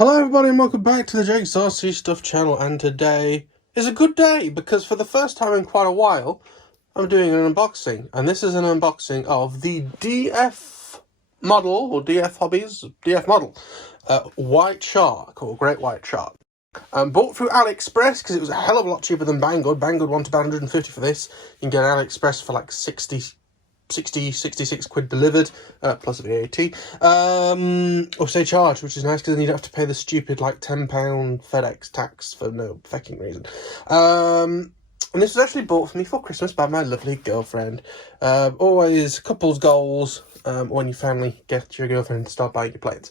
Hello everybody and welcome back to the Jigsaw Sea Stuff channel, and today is a good day because for the first time in quite a while I'm doing an unboxing, and this is an unboxing of the DF model, or DF Hobbies, DF model, White Shark, or Great White Shark. Bought through AliExpress because it was a hell of a lot cheaper than Banggood. Banggood wanted about 150 for this. You can get AliExpress for like 66 quid delivered, plus VAT, or say charge, which is nice because then you don't have to pay the stupid like £10 FedEx tax for no fucking reason. And this was actually bought for me for Christmas by my lovely girlfriend. Always couples goals when you finally get your girlfriend to start buying your planes.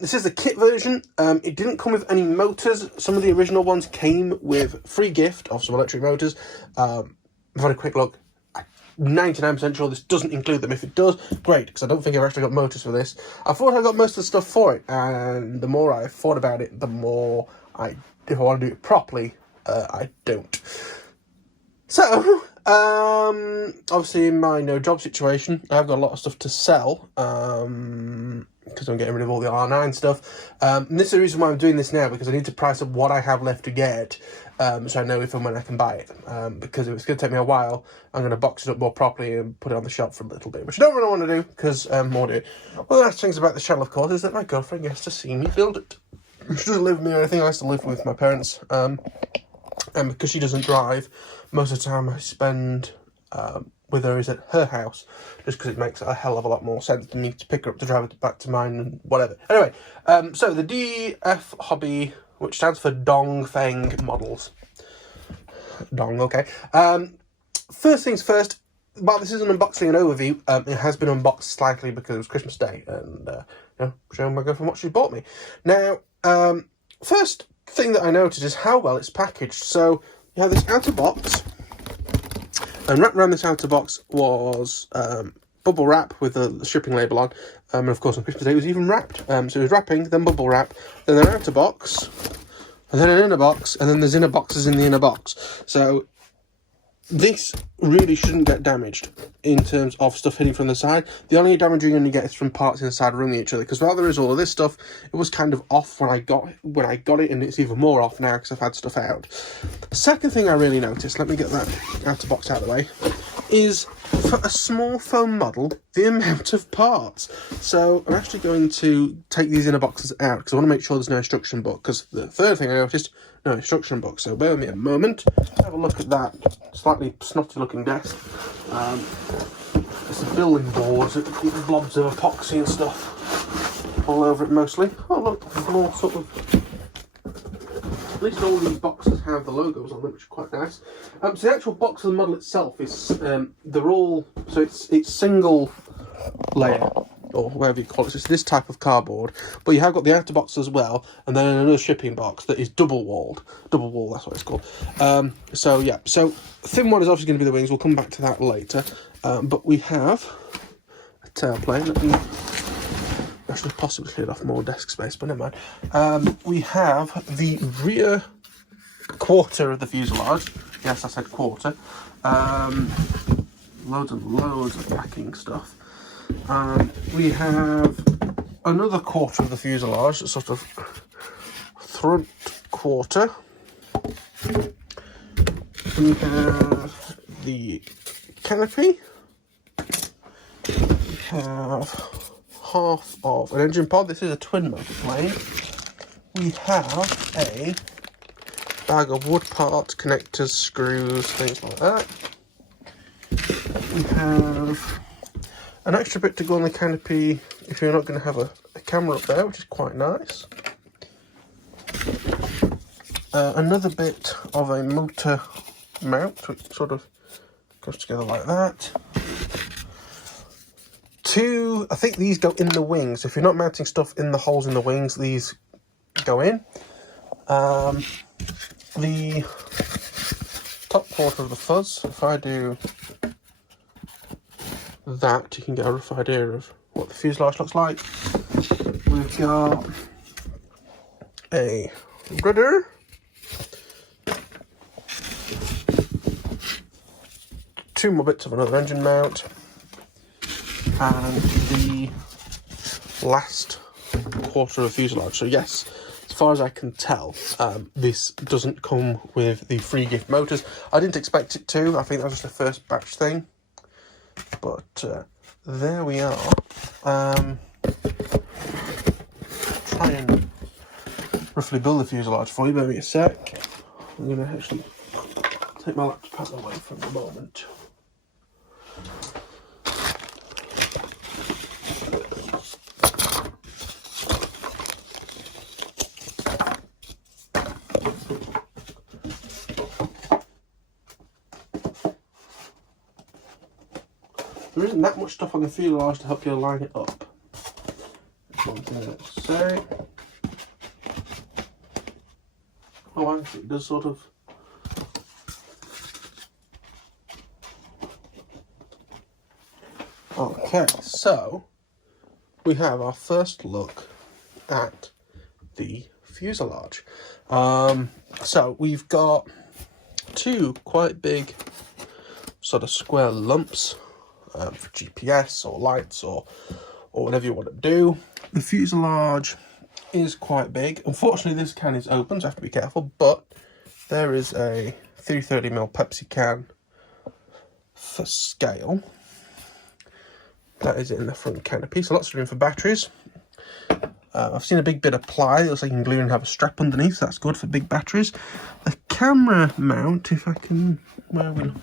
This is the kit version. It didn't come with any motors. Some of the original ones came with free gift of some electric motors. I've had a quick look. 99% sure this doesn't include them. If it does, great, because I don't think I've actually got motors for this. I thought I got most of the stuff for it, and the more I thought about it, the more if I want to do it properly, I don't. So, obviously in my no job situation, I've got a lot of stuff to sell, because I'm getting rid of all the R9 stuff. And this is the reason why I'm doing this now, because I need to price up what I have left to get, so I know if and when I can buy it. Because if it's going to take me a while, I'm going to box it up more properly and put it on the shop for a little bit, which I don't really want to do, because more do. One of the nice things about the channel, of course, is that my girlfriend gets to see me build it. She doesn't live with me or anything. I used to live with my parents, and because she doesn't drive, most of the time I spend with her is at her house, just because it makes a hell of a lot more sense than me to pick her up to drive it back to mine and whatever. Anyway, so the DF Hobby, which stands for Dong Feng Models. Dong, okay. First things first, while this is an unboxing and overview, it has been unboxed slightly because it was Christmas Day, and you know, showing my girlfriend what she bought me. Now, first thing that I noticed is how well it's packaged. So you have this outer box, and wrapped around this outer box was bubble wrap with the shipping label on, and of course on Christmas Day it was even wrapped. So it was wrapping, then bubble wrap, then an outer box, and then an inner box, and then there's inner boxes in the inner box. So this really shouldn't get damaged in terms of stuff hitting from the side. The only damage you're going to get is from parts inside running each other, because while there is all of this stuff, it was kind of off when I got it, and it's even more off now because I've had stuff out. The second thing I really noticed, let me get that outer box out of the way, is for a small foam model, the amount of parts. So I'm actually going to take these inner boxes out because I want to make sure there's no instruction book, because the third thing I noticed, no instruction book. So bear with me a moment, have a look at that slightly snotty looking desk. It's a building boards, blobs of epoxy and stuff all over it mostly. Oh look, more sort of, at least all these boxes have the logos on them, which is quite nice. So the actual box of the model itself is, they're all, so it's single layer, or whatever you call it. So it's this type of cardboard, but you have got the outer box as well, and then another shipping box that is double wall, that's what it's called. So yeah, so thin one is obviously going to be the wings. We'll come back to that later. But we have a tailplane. Let me actually possibly clear off more desk space, but never mind. We have the rear quarter of the fuselage. Yes, I said quarter. Loads and loads of packing stuff. We have another quarter of the fuselage, sort of front quarter. We have the canopy. We have half of an engine pod. This is a twin motor plane. We have a bag of wood parts, connectors, screws, things like that. We have an extra bit to go on the canopy if you're not going to have a camera up there, which is quite nice. Another bit of a motor mount, which sort of goes together like that. Two, I think these go in the wings. If you're not mounting stuff in the holes in the wings, these go in. The top quarter of the fuzz, if I do that, you can get a rough idea of what the fuselage looks like. We've got a rudder, two more bits of another engine mount, and the last quarter of fuselage. So yes, far as I can tell, this doesn't come with the free gift motors. I didn't expect it to. I think that was just a first batch thing. But there we are. Try and roughly build the fuselage for you. Bear with me a sec. I'm going to actually take my laptop away for the moment. There isn't that much stuff on the fuselage to help you line it up. That's one thing I'll say. Oh, actually, it does sort of. Okay, so we have our first look at the fuselage. So we've got two quite big sort of square lumps. For GPS or lights or whatever you want to do. The fuselage is quite big. Unfortunately, this can is open, so I have to be careful, but there is a 330mm Pepsi can for scale. That is in the front canopy, so lots of room for batteries. I've seen a big bit of ply. It looks like you can glue and have a strap underneath, so that's good for big batteries. The camera mount, if I can, where are we looking?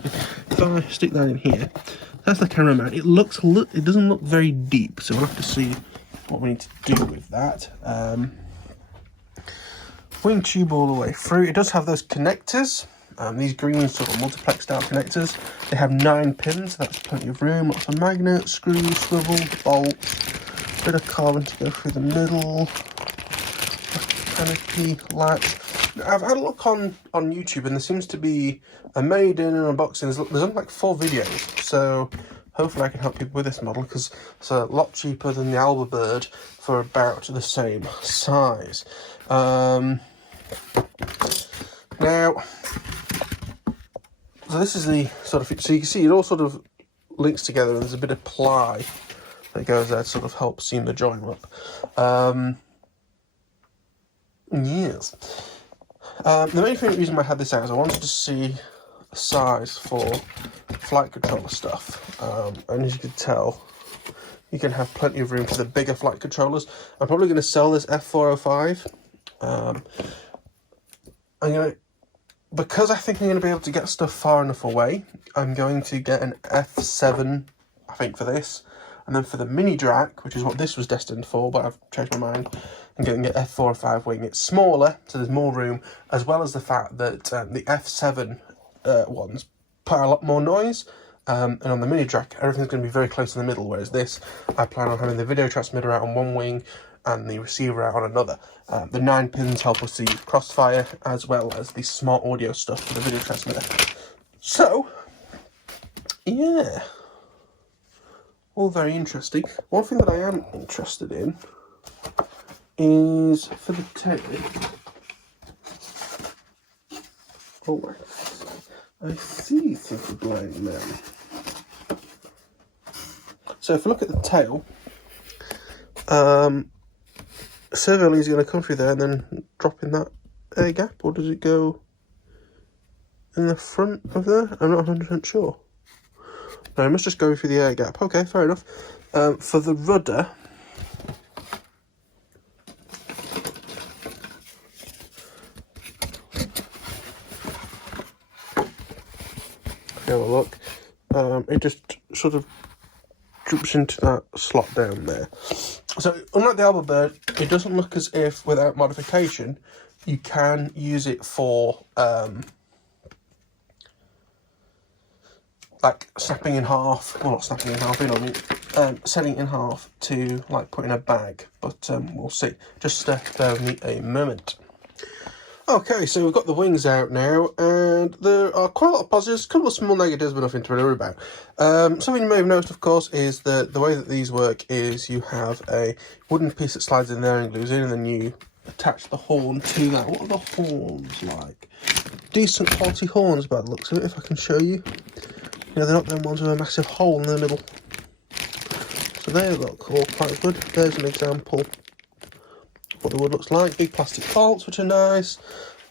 If I stick that in here, that's the camera mount. It doesn't look very deep, so we'll have to see what we need to do with that. Wing tube all the way through. It does have those connectors, these green sort of multiplex style connectors. They have 9 pins, so that's plenty of room. Lots of magnets, screws, swivel, bolts, bit of carbon to go through the middle, canopy, latch. I've had a look on YouTube, and there seems to be a made-in and unboxing. There's only like 4 videos, so hopefully I can help people with this model, because it's a lot cheaper than the Alba Bird for about the same size. Now, so this is the sort of, so you can see it all sort of links together, and there's a bit of ply that goes there to sort of help seam the join up. Yes. The main reason I had this out is I wanted to see a size for flight controller stuff. And as you can tell, you can have plenty of room for the bigger flight controllers. I'm probably going to sell this F405. Because I think I'm going to be able to get stuff far enough away, I'm going to get an F7, I think, for this. And then for the mini Drac, which is what this was destined for, but I've changed my mind, I'm going to get F405 wing. It's smaller, so there's more room, as well as the fact that the F7 ones put a lot more noise. And on the mini Drac, everything's going to be very close in the middle, whereas this, I plan on having the video transmitter out on one wing and the receiver out on another. The 9 pins help us see crossfire, as well as the smart audio stuff for the video transmitter. So, yeah. All very interesting. One thing that I am interested in is for the tail. Oh, I see through the blind now. So if you look at the tail, servo lead is going to come through there and then drop in that air gap, or does it go in the front of there? I'm not 100% sure. No, I must just go through the air gap. Okay, fair enough. For the rudder, have a look. It just sort of droops into that slot down there. So, unlike the Alba Bird, it doesn't look as if, without modification, you can use it for like snapping in half, well, not snapping in half, you know what I mean, setting in half to like put in a bag, but we'll see. Just bear with me a moment. Okay, so we've got the wings out now, and there are quite a lot of positives, a couple of small negatives, but nothing to worry about. Something you may have noticed, of course, is that the way that these work is you have a wooden piece that slides in there and glues in, and then you attach the horn to that. What are the horns like? Decent quality horns by the looks of it, if I can show you. You know, they're not them ones with a massive hole in the middle. So they look all quite good. There's an example of what the wood looks like. Big plastic bolts, which are nice.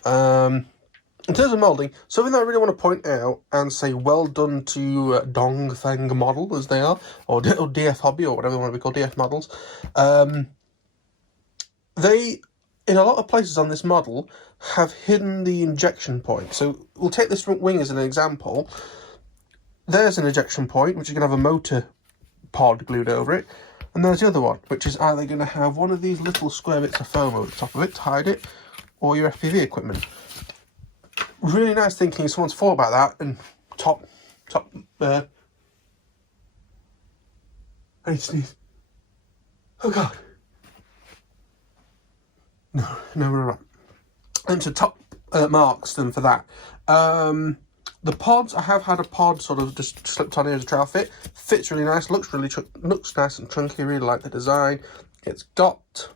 In terms of moulding, something that I really want to point out and say well done to Dong Thang Model, as they are, or DF Hobby, or whatever they want to be called, DF Models. They, in a lot of places on this model, have hidden the injection point. So we'll take this wing as an example. There's an ejection point, which is going to have a motor pod glued over it. And there's the other one, which is either going to have one of these little square bits of foam over the top of it to hide it, or your FPV equipment. Really nice thinking. Someone's thought about that, and I need to sneeze. Oh god. No, we're right. And to top marks them for that. The pods, I have had a pod sort of just slipped on here as a trail fit. Fits really nice, looks nice and chunky. Really like the design. It's got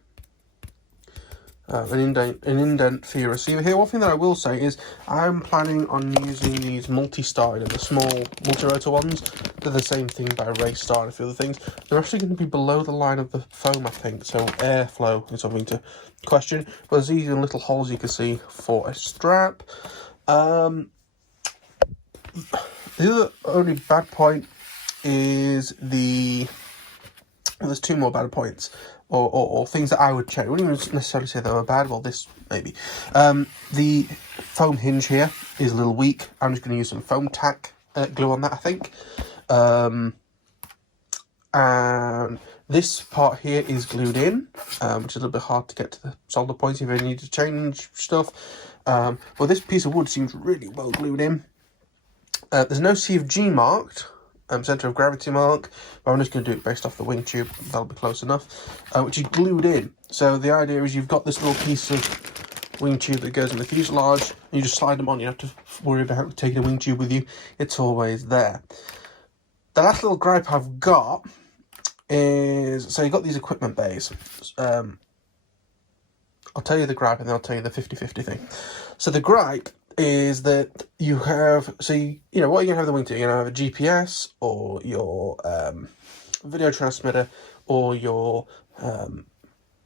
an indent for your receiver here. One thing that I will say is I'm planning on using these multi-starred, the small multi-rotor ones. They're the same thing by race star and a few other things. They're actually going to be below the line of the foam, I think, so airflow is something to question. But there's these little holes you can see for a strap. The other only bad point is there's two more bad points. Or things that I would change. I wouldn't even necessarily say they were bad. Well, this maybe. The foam hinge here is a little weak. I'm just going to use some foam tack glue on that, I think. And this part here is glued in, which is a little bit hard to get to the solder points if you need to change stuff. Well, this piece of wood seems really well glued in. There's no CFG marked. Centre of gravity mark, but I'm just going to do it based off the wing tube. That'll be close enough, which is glued in. So the idea is you've got this little piece of wing tube that goes in the fuselage, and you just slide them on. You don't have to worry about taking a wing tube with you. It's always there. The last little gripe I've got is, so you've got these equipment bays. I'll tell you the gripe and then I'll tell you the 50-50 thing. So the gripe is that you have, so you know what you're going to have the wing to. You're going to have a GPS or your video transmitter or your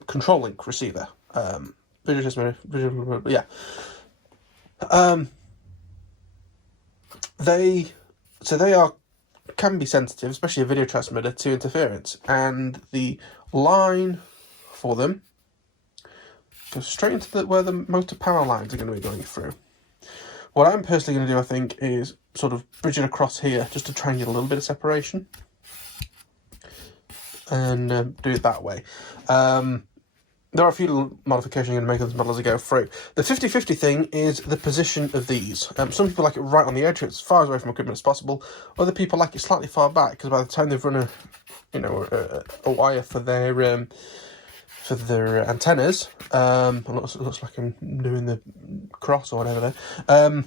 control link receiver. Video transmitter, yeah. They can be sensitive, especially a video transmitter, to interference, and the line for them goes straight into where the motor power lines are going to be going through. What I'm personally going to do, I think, is sort of bridge it across here, just to try and get a little bit of separation, and do it that way. There are a few little modifications I'm going to make on this model as I go through. The 50-50 thing is the position of these. Some people like it right on the edge, as far away from equipment as possible. Other people like it slightly far back, because by the time they've run a wire for their antennas, it looks like I'm doing the cross or whatever there.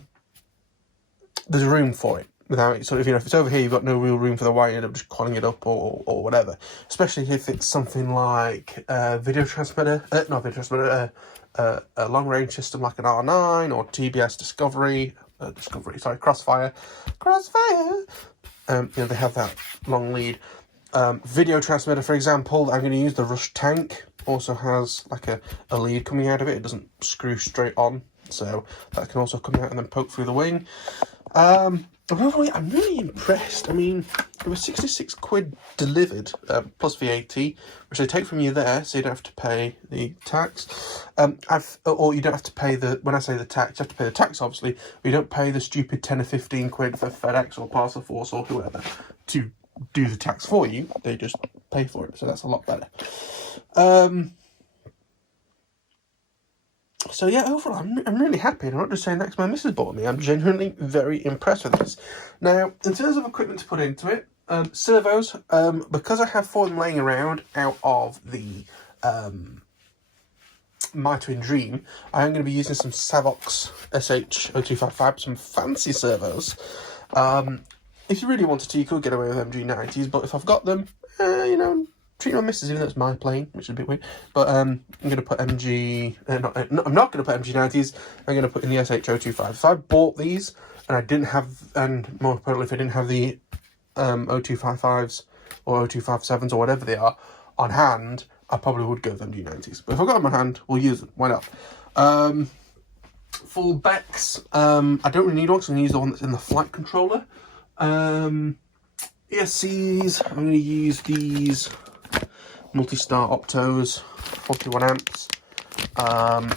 There's room for it without it. So if if it's over here, you've got no real room for the wire. You end up just coiling it up or whatever. Especially if it's something like a video transmitter, a long range system like an R9 or TBS Crossfire. They have that long lead. Video transmitter, for example, I'm going to use the Rush tank. Also has like a lead coming out of it. It doesn't screw straight on, so that can also come out and then poke through the wing. Overall, I'm really impressed. I mean, it was 66 quid delivered, plus VAT, which they take from you there, so you don't have to pay the tax. Or you don't have to pay when I say the tax, you have to pay the tax, obviously, but you don't pay the stupid 10 or 15 quid for FedEx or Parcel Force or whoever to do the tax for you. They just pay for it, so that's a lot better. So yeah, overall, I'm really happy. I'm not just saying that because my missus bought me. I'm genuinely very impressed with this. Now, in terms of equipment to put into it, servos, because I have 4 of them laying around out of the My Twin Dream, I am going to be using some Savox SH0255, some fancy servos. If you really wanted to, you could get away with MG90s, but if I've got them, treat my missus, even though it's my plane, which is a bit weird. But I'm going to put I'm not going to put MG90s. I'm going to put in the SH025. If I bought these and I didn't have, and more importantly, if I didn't have the 0255s or 0257s or whatever they are on hand, I probably would go with them G90s. But if I've got them in my hand, we'll use them. Why not? For Becks, I don't really need one because I'm going to use the one that's in the flight controller. ESCs, I'm going to use these multi-star optos, 41 amps.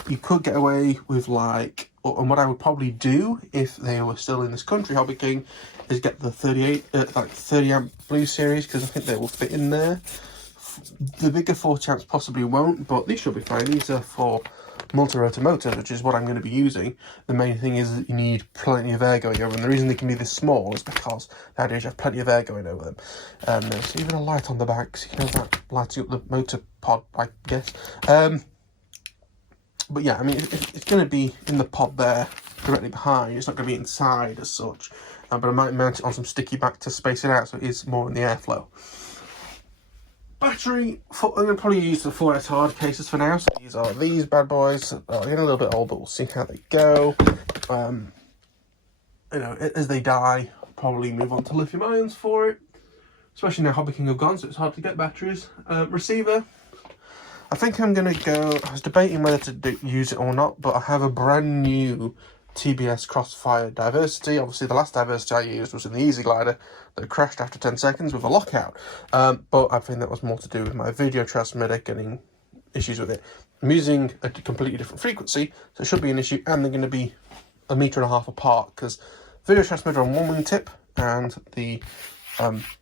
You could get away with like, and what I would probably do if they were still in this country, Hobby King, is get the 30 amp Blue Series, because I think they will fit in there. The bigger 40 amps possibly won't, but these should be fine. These are for multi-rotor motors, which is what I'm going to be using. The main thing is that you need plenty of air going over them. The reason they can be this small is because nowadays you have plenty of air going over them. There's even a light on the back, so you know that lighting up the motor pod, I guess. But yeah, I mean, it's going to be in the pod there, directly behind. It's not going to be inside as such. But I might mount it on some sticky back to space it out so it is more in the airflow. Battery, I'm going to probably use the 4S hard cases for now. So these are these bad boys. They're getting a little bit old, but we'll see how they go. You know, as they die, I'll probably move on to lithium ions for it. Especially now Hobby King have gone, so it's hard to get batteries. Receiver, I think I'm going to go, I was debating whether to use it or not, but I have a brand new TBS Crossfire Diversity. Obviously the last Diversity I used was in the Easy Glider that crashed after 10 seconds with a lockout. But I think that was more to do with my video transmitter getting issues with it. I'm using a completely different frequency, so it should be an issue, and they're going to be 1.5 meters apart, because video transmitter on one wingtip and the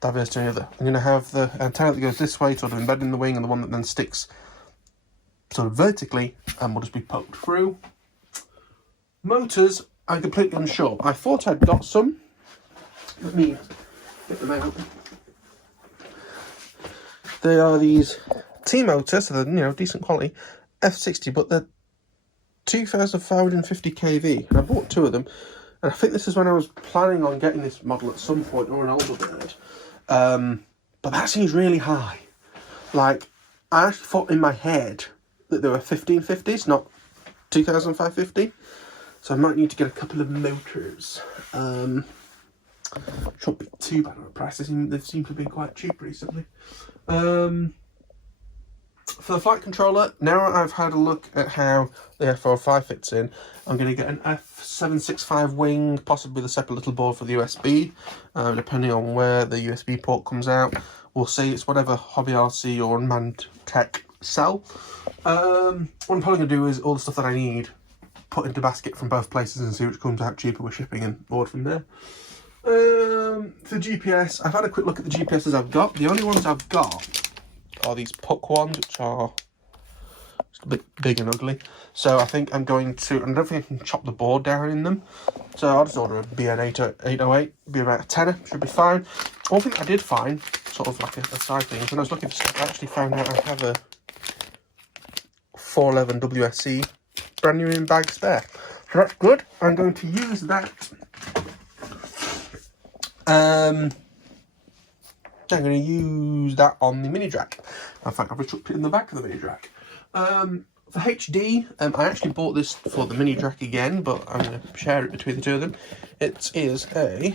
Diversity on the other. I'm going to have the antenna that goes this way, sort of embedded in the wing, and the one that then sticks sort of vertically and will just be poked through. Motors, I'm completely unsure. I thought I'd got some. Let me get them out. They are these T-motors, so they're, you know, decent quality. F60, but they're 2,550 kV. And I bought 2 of them. And I think this is when I was planning on getting this model at some point, or an older bird. But that seems really high. Like, I actually thought in my head that there were 1550s, not 2,550. So I might need to get a couple of motors. Shouldn't be too bad on the price. They seem to be quite cheap recently. For the flight controller, now I've had a look at how the F405 fits in, I'm going to get an F765 wing, possibly the separate little board for the USB, depending on where the USB port comes out. We'll see. It's whatever Hobby RC or Unmanned Tech sell. What I'm probably going to do is all the stuff that I need, put into basket from both places and see which comes out cheaper with shipping and order from there. For GPS, I've had a quick look at the GPSs I've got. The only ones I've got are these puck ones, which are just a bit big and ugly. So I think I'm going to, I don't think I can chop the board down in them. So I'll just order a BN808, be about a tenner, should be fine. One thing I did find, sort of like a side thing, when I was looking for stuff, I actually found out I have a 411 WSC brand new in bags there. So that's good. I'm going to use that. I'm going to use that on the mini jack. In fact, I've just chucked it in the back of the mini jack. For HD, I actually bought this for the mini jack again, but I'm going to share it between the two of them. It is a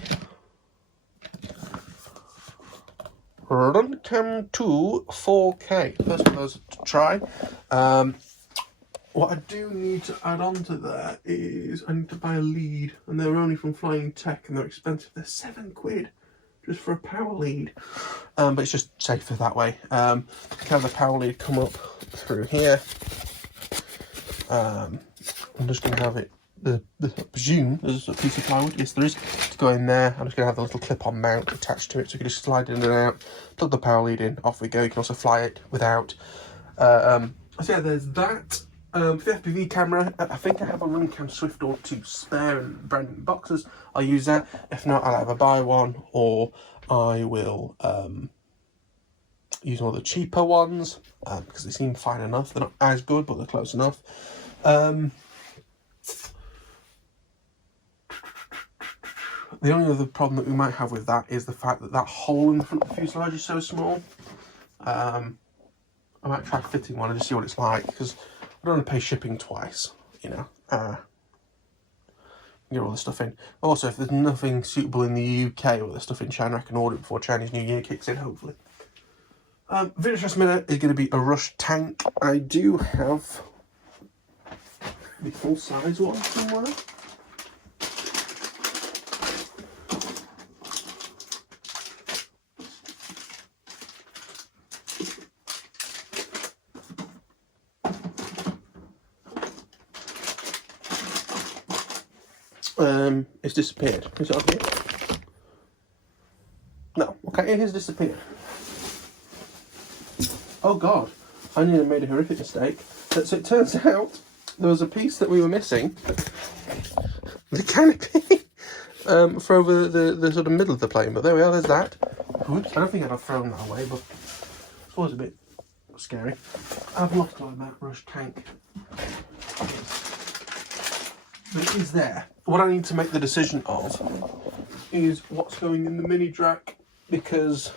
Runcam 2 4K. First one of those to try. What I do need to add on to that is I need to buy a lead, and they're only from Flying Tech and they're expensive. They're £7 just for a power lead, but it's just safer that way. Have the power lead come up through here. I'm just going to have it, I presume there's a piece of plywood, yes there is, to go in there. I'm just going to have the little clip-on mount attached to it, so you can just slide it in and out, plug the power lead in, off we go. You can also fly it without. So yeah, there's that. For the FPV camera, I think I have a Runcam Swift or 2 spare and brand new boxes. I'll use that. If not, I'll either buy one or I will use one of the cheaper ones because they seem fine enough. They're not as good, but they're close enough. The only other problem that we might have with that is the fact that that hole in the front of the fuselage is so small. I might try fitting one and just see what it's like, because I don't want to pay shipping twice, you know. Get all the stuff in. Also, if there's nothing suitable in the UK or the stuff in China, I can order it before Chinese New Year kicks in, hopefully. Video transmitter is going to be a Rush tank. I do have the full size one somewhere. It's disappeared. Is it on here? No. Okay, it has disappeared. Oh god, I nearly made a horrific mistake. So it turns out there was a piece that we were missing. The canopy for over the sort of middle of the plane, but there we are, there's that. Oops, I don't think I'd have thrown that away, but it's always a bit scary. I've lost all that Rush tank. But it is there. What I need to make the decision of is what's going in the mini drac, because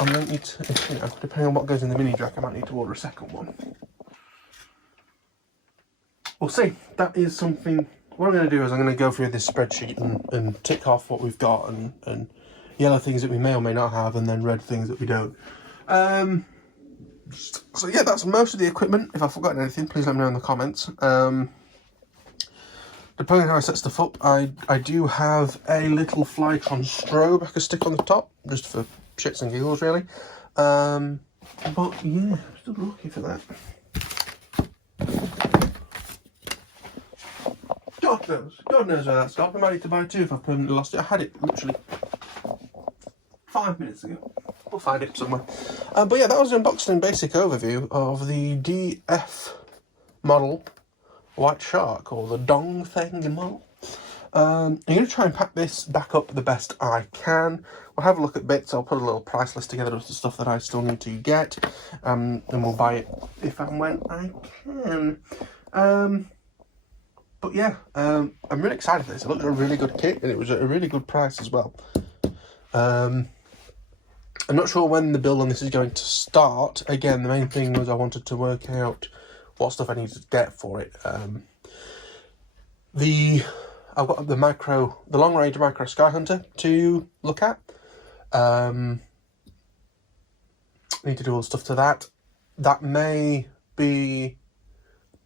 I might need to, you know, depending on what goes in the mini drac, I might need to order a second one. We'll see. That is something. What I'm going to do is I'm going to go through this spreadsheet and tick off what we've got, and yellow things that we may or may not have, and then red things that we don't. So yeah, that's most of the equipment. If I've forgotten anything, please let me know in the comments. Depending on how I set stuff up, I do have a little Flytron strobe I can stick on the top, just for shits and giggles, really. But yeah, still looking for that. God knows where that's got. I might need to buy two if I've permanently lost it. I had it literally 5 minutes ago. We'll find it somewhere. But yeah, that was an unboxing basic overview of the DF model White Shark, or the Dong thing model. I'm going to try and pack this back up the best I can. We'll have a look at bits. I'll put a little price list together of the stuff that I still need to get, and we'll buy it if and when I can. But yeah, I'm really excited for this. It looked like a really good kit, and it was at a really good price as well. I'm not sure when the build on this is going to start. Again, the main thing was I wanted to work out what stuff I needed to get for it. I've got the long range micro Sky Hunter to look at. Need to do all the stuff to that. That may be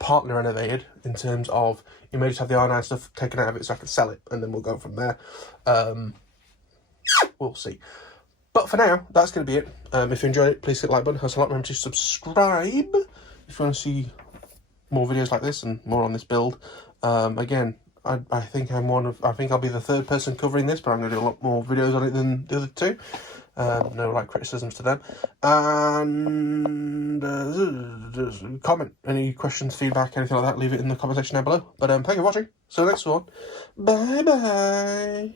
partly renovated in terms of you may just have the R9 stuff taken out of it so I can sell it, and then we'll go from there. We'll see. But for now, that's going to be it. If you enjoyed it, please hit the like button. Helps a lot. Remember to subscribe if you want to see more videos like this and more on this build. Again, I think I think I'll be the third person covering this, but I'm going to do a lot more videos on it than the other two. No like criticisms to them. And comment any questions, feedback, anything like that. Leave it in the comment section down below. But thank you for watching. See you next one. Bye bye.